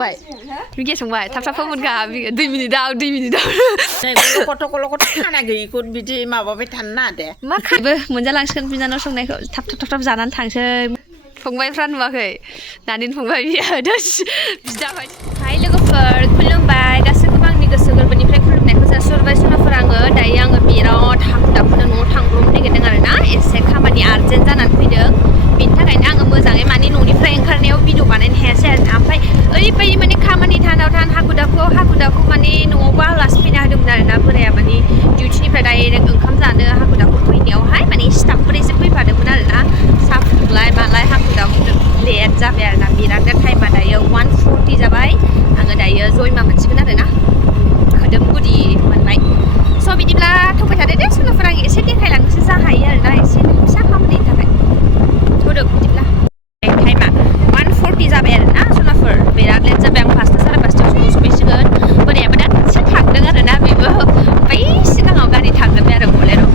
Vậy, mình kia sống vậy, thắp thắp phong cả, đi mình đau. Này, có thằng này cái con bị gì mà vào với thằng nào đấy? Mắc khát bơ, muốn ra lăng sơn Binanaoni sống này thắp giá nắn thằng chơi. Phong bay friend mà khởi, nãy đến phong bay bây giờ đó, bisa vậy. Hai लोगोफोर खुलुमबाय गासैबो आंनि गोसो गोरबोनिफ्राय खुलुमनायखौ जासिहरबाय सोनाफोर आङो दायो आङो बिराद हाखु-दाखुनो न'आव थांब्रबनो नागिरदों आरोना एसे खामानि आर्जेन्ट जानानै फैदों बेनि थाखायनो आङो मोजाङै माने न'निफ्राय ओंखारनायाव भिडिअ बानायनो हायासै आरोना ओमफ्राय ओरैबायदि माने खामानि थान हाखु-दाखु माने न'आवबो आलासि फैना होदोंमोन आरोना बोराया माने डिउटिनिफ्राय डाइरेक्ट ओंखाम जानो हाखु-दाखु फैनायावहाय माने स्टाफफोर एसे फैफादोंमोन आरोना साहा फुदुंलाय मालाय हाखु-दाखु लेट जाबाय आरोना बिराद टाइमा दायो 1:40 जाबाय आङो दायो जयमा मोनसिगोन आरोना खोदोम गुदि मोनबाय स' बिदिब्ला थौबाय थादो दे सोलोफोर आं एसे देखायलांनोसो जाखायो आरोना एसे फिसा खामानिनि थाखाय थौदो बिदिब्ला टाइमा 1:40 जाबाय आरोना सोलोफोर बिराद लेट जाबाय आं 5ता 5:30 समाव सफैसिगोन बोरायाबो दासो थांदों आरोना बेबो बै सिगाङाव गारि थांजोब्बाय आरो बलेर'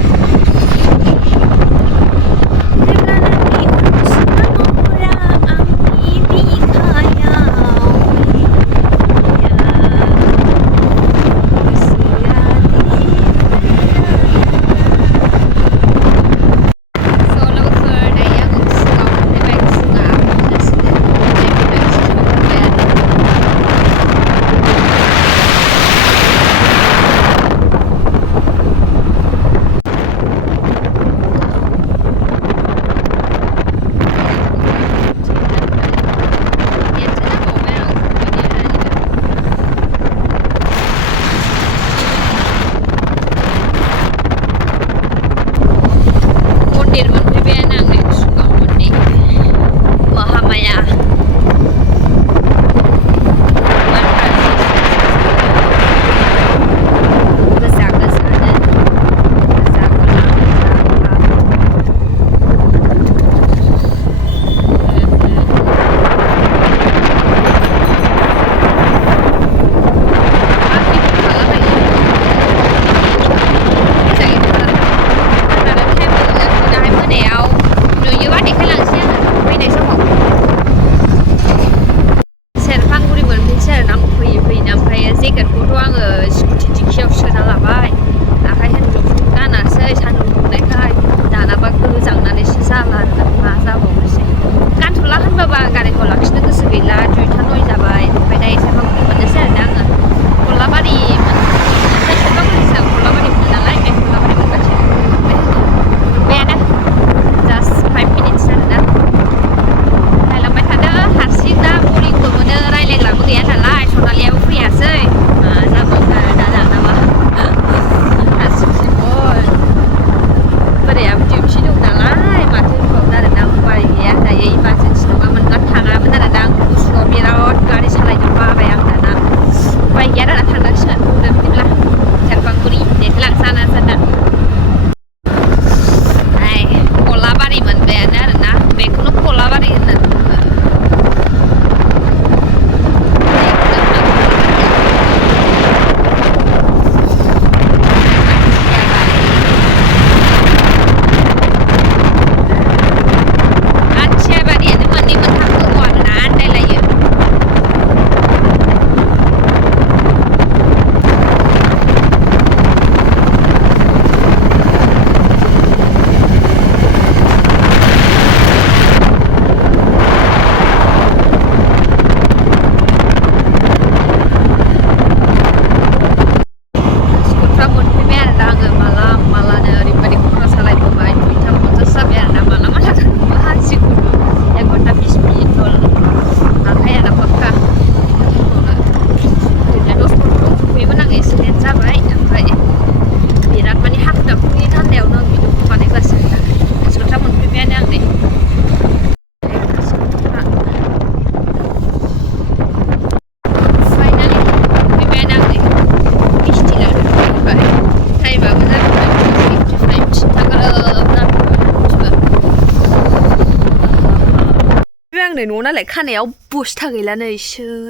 नै न'आव नालाय खानायाव बस्था गैलानै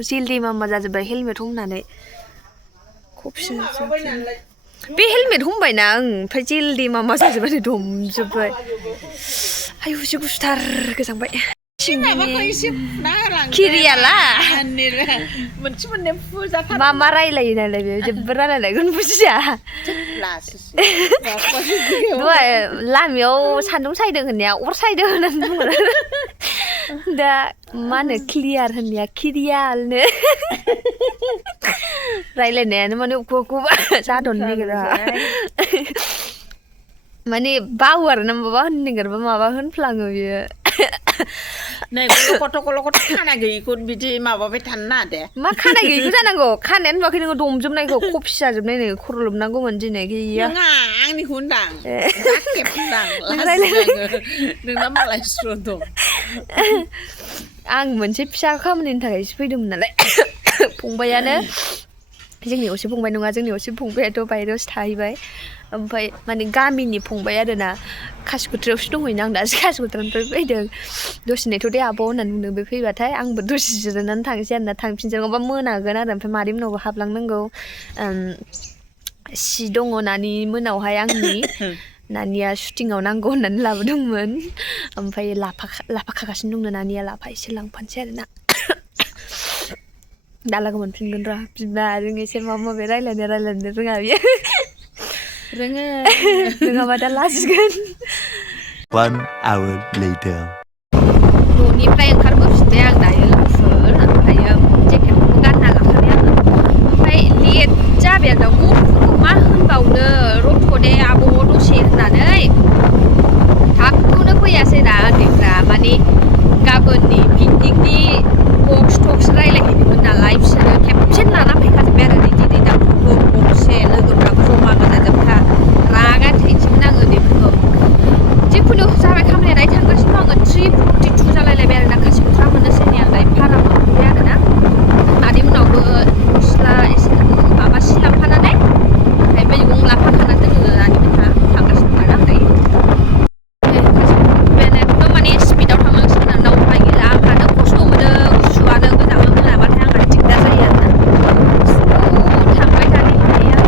जेलदे मामा जाजोब्बाय हेलमेट हमनानै खबसो बे हेलमेट हमबायना आं ओमफ्राय जेलदे मामा जाजोब्बाय दमजोब्बाय आयौ जि गुसुथार गोजांबाय माबाखौ एसे फुना होलांदो खिरियाला मोनसे मोननै फुजा मा रायलायो नालाय बे जेबो रायलायगोन बुजिया दहाय लामायाव सान्दुं सायदों होननाया अर सायदों होननानै बुङो दा मा होनो क्लियार होननाया खिरियालनो रायलायनायानो माने अबेखौबा जादनो नागिरा माने बावो आरो ना माबा होननो नागिरबा माबा होनफ्लाङो बियो नै गथ' खानाय गैयिखौ बिदि माबाबाय थानो नाङा दे मा खानाय गैयिखौ जानांगौ खानायानो नुवाखै नोङो दमजोबनायखौ कफि जाजोबनाय नो खर' लोबनांगौमोन दिनै गैया नङा आंनिखौ होनदां जाखेब होनदां नोंना मालाय स्र' दं आं मोनसे फिसा खामानिनि थाखायसो फैदोंमोन नालाय फंबायानो जोंनि असे फंबाय नङा जोंनि असे फंबायाथ' बायहेरायावसो थाहैबाय ओमफ्राय माने गामिनि फंबाय आरोना खासिख'त्रायावसो दंहैनो आं दासो खासिख'त्रानिफ्राय फैदों दसे नेथ' दे आब' होननानै बुंदों बे फैबाथाय आंबो दसे जिरायनानै थांसै आरोना थांफिनजागौबा मोनागोन आरो ओमफ्राय मादै मोनावबो हाबलांनांगौ सि दङ नानि मोनावहाय आंनि नानिया शुटिंआव नांगौ होननानै लाबोदोंमोन ओमफ्राय लाफा खागासिनो दंनो नानिया लाफा एसे लांफानोसै आरोना दालागो मोनफिनगोन र' बिमाजों एसे माबा माबि रायलायनो रोङा बियो रोङो नङाबा दा लाजिगोन 1 hour later न'निफ्राय ओंखारबोफिनबाय आं दायो लोगोफोर ओमफ्रायो जेकेटखौबो गानना लाखाबाय आङो ओमफ्राय लेट जाबाय आरो गथ'फोरखौ मा होनबावनो रथ' दे आब' दसे होननानै थाबखौनो फैयासै ना उन्दैफ्रा माने गाबोननि पिकनिकनि बक्स रायलायहैदोंमोन नालाय बिसोरो खेबसेनो लाना फैखाजोब्बाय आरो रेडि दाउखौबो बक्ससे लोगोफ्राबो जमा गोजाजोबखा रागा थैनोसैमोन आङो उन्दैफोरखौ जिखुनु जाबाय खामानिया दायो थांगासिनो आङो 3:42 जालायलायबाय आरो ना खासिख'त्रा मोननोसै नै आं दायो भारा मोनफैबाय आरो ना मादै मोनावबो गस्ला एसे माबा सि लांफानानै ओमफ्राय मैगं लाफाखाना दोनो नानि मोनहा थांगासिनो दं आरो आं दायो एकदम माने स्पिडाव थांनांसिगोन आरो ना उफाय गैला आंहानो खस्थ' मोनो गुसुआनो गोजाङो मोनाबाथाय आंहा दिगदार जायो आरो ना थांबाय थानो हाया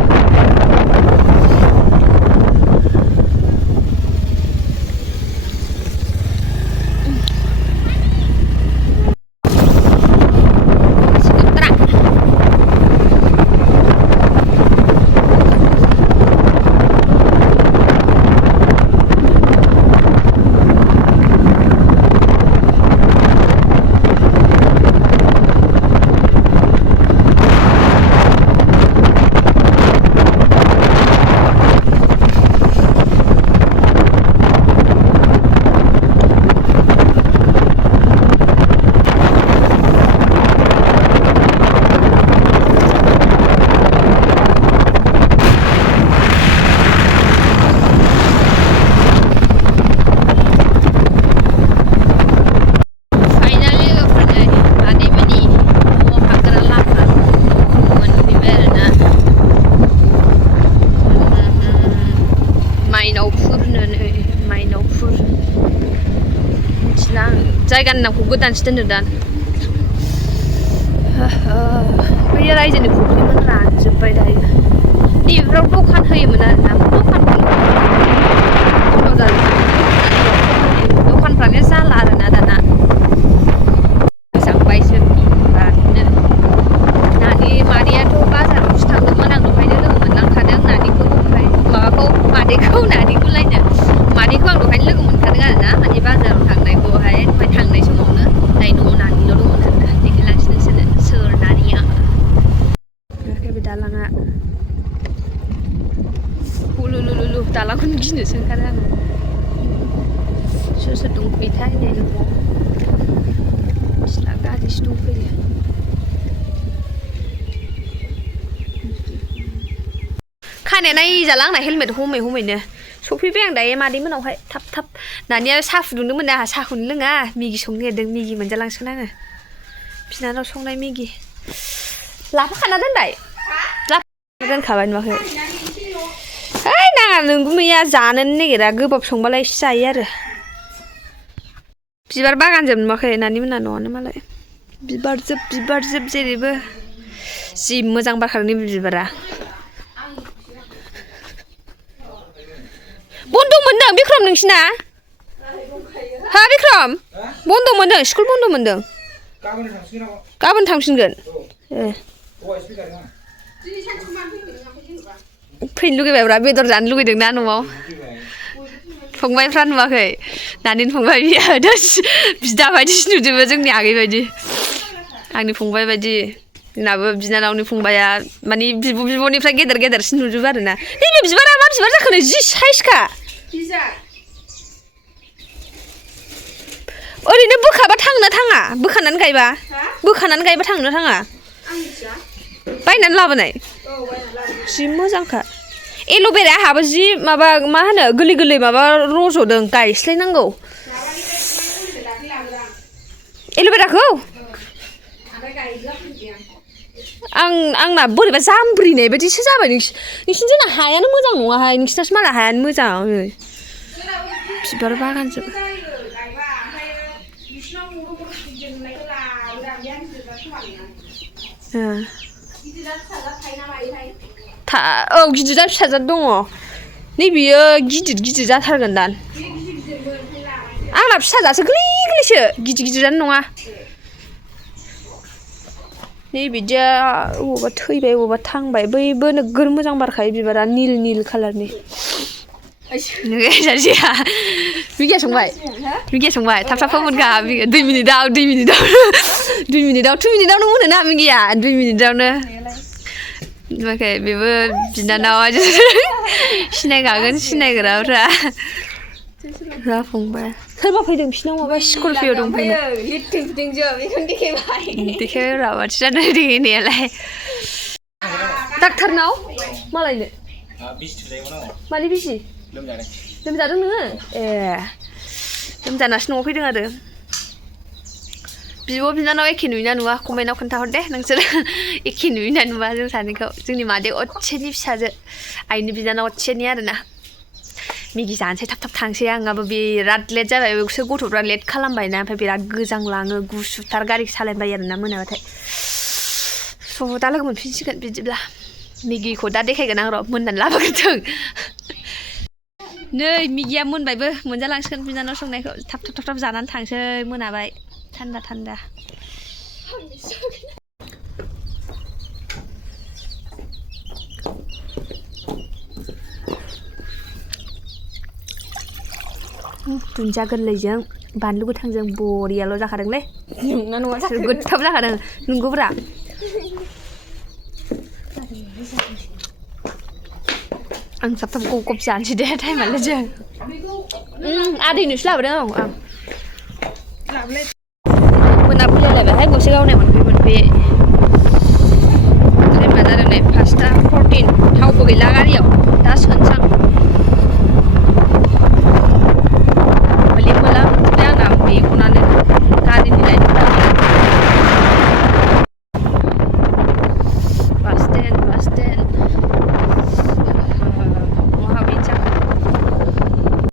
जायगानि नामखौ गोदानसो दोननो दा बैयो रायजोनि फुख्रिमोन रानजोब्बाय दायो नैबेफोराव दखान होयोमोन आरोना दखानफ्रानो जाला आरोना दाना मोजांबायसो बिरादनो नानि मादैयाथ' बाजारावसो थांदोंमोन आं दहायनो लोगो मोनलांखादों नानिखौ ओमफ्राय मादैखौ लायनो मादैखौ आं दहायनो लोगो मोनखादों आरोना माने बाजाराव थांनायखौहाय ओमफ्राय थांनाय समावनो दायो न'आव नानिल' दंमोन आरोना देखायलांसै नोंसोरनो सोर नानिया बे दालाङा हुलुलुलु दालांखौनो गिनोसो ओंखारो आङो सोर दंफैयोथाय नै न'आव बिस्रा गारिसो दंफैयो खानाया नायजाला आंना हेलमेट हमैनो सफैबाय आं दायो मादै मोनावहाय थाब नानिया साहा फुदुंदोंमोन आंहा साहाखौनो लोङा मेगि संनो नागिरदों मेगि मोनजालांसिगोन आङो बिनानाव संनाय मेगि लाफाखाना दोनबाय दोनखाबाय नुवाखै ओइ नाङा नोंगुमैया जानोनो नागिरा गोबाब संबालाय एसे जायो आरो बिबार बागानजोब नुवाखै नानि मोना न'आनो मालाय बिबारजोब जेरैबो जि मोजां बारखादों नैबे बिबारा बन्द' मोनदों बिक्रम नोंसिना हा बिक्रम बन्द' मोनदों स्कुल बन्द' मोनदों गाबोन थांफिनगोन फैनो लुगैबायब्रा बेदर जानो लुगैदोंना न'आव फंबायफ्रा नुवाखै नानिन फंबाय बियो बिदा बायदिसो नुजोबो जोंनि आगै बायदि आंनि फंबाय बायदि जोंनाबो बिनानावनि फंबाया माने बिब'निफ्राय गेदेरसिन नुजोबो आरोना नैबे बिबारा मा बिबार जाखोनो जि साइजखा ओरैनो बोखाबा थांना थाङा बोखानानै गायबा थांनो थाङा बायनानै लाबोनाय जि मोजांखा एल'बेरा आहाबो जि माबा मा होनो गोरलै माबा रज'दों गायस्लायनांगौ एल'बेराखौ आंना बोरैबा जामब्रिनाय बायदिसो जाबाय नोंसिनि जोंना हायानो मोजां नङाहाय नोंसिनासो मालाय हायानो मोजां बिबार बागानजोब औ गिदिर फिसाजाद दङ नै बियो गिदिर जाथारगोन दा आंना फिसाजासो गोरलैसो गिदिरानो नङा नै बिदिया अबावबा थैबाय अबावबा थांबाय बैबो नोगोर मोजां बारखायो बिबारा निल कालारनि बिगिया संबाय थाब फोमोनखा 2 मिनिटाव 2 मिनिटावनो मोनोना बिगिया 2 मिनिटावनो ओमफ्राय बेबो बिनानावा सिनायखागोन सिनायग्राफ्रा फंबाय सोरबा फैदों बिसिनाव माबा स्करपिय' दंफैयो देखायबाय माथो जानो देखायनायालाय डाक्टारनाव मालायनो मानि बिसि लोमजादों नोङो ए लोमजानासो न'आव फैदों आरो बिब' बिनानाव एखे नुयोना नुवा कमेन्टआव खोन्थाहर दे नोंसोर एखे नुयोना नुवा जों सानैखौ जोंनि मादै अदसेनि फिसाजो आइनि बिनानाव अदसेनि आरोना मेगि जानोसै थाब थांसै आंहाबो बिराद लेट जाबाय बिसोर गथ'फ्रा लेट खालामबायना ओमफ्राय बिराद गोजांलाङो गुसुथार गारि सालायनो बायो आरोना मोनाबाथाय स' दा लोगो मोनफिनसिगोन बिदिब्ला मेगिखौ दा देखायगोन आं र' मोननानै लाबोग्रोथों नै मेगिया मोनबायबो मोनजालांसिगोन बिनानाव संनायखौ थाब जानानै थांसै मोनाबाय थान्दा दुन्दिया गोरलैजों बानलु गोथांजों बरियाल' जाखादोंलै नोंना न'आ गोथाव जाखादों नंगौब्रा आं थाब गब जानोसै दे टाइमालाय जों आदैनोसो लाबोदों आं मोनाबोलायलायबायहाय गंसे गावनाय मोनफै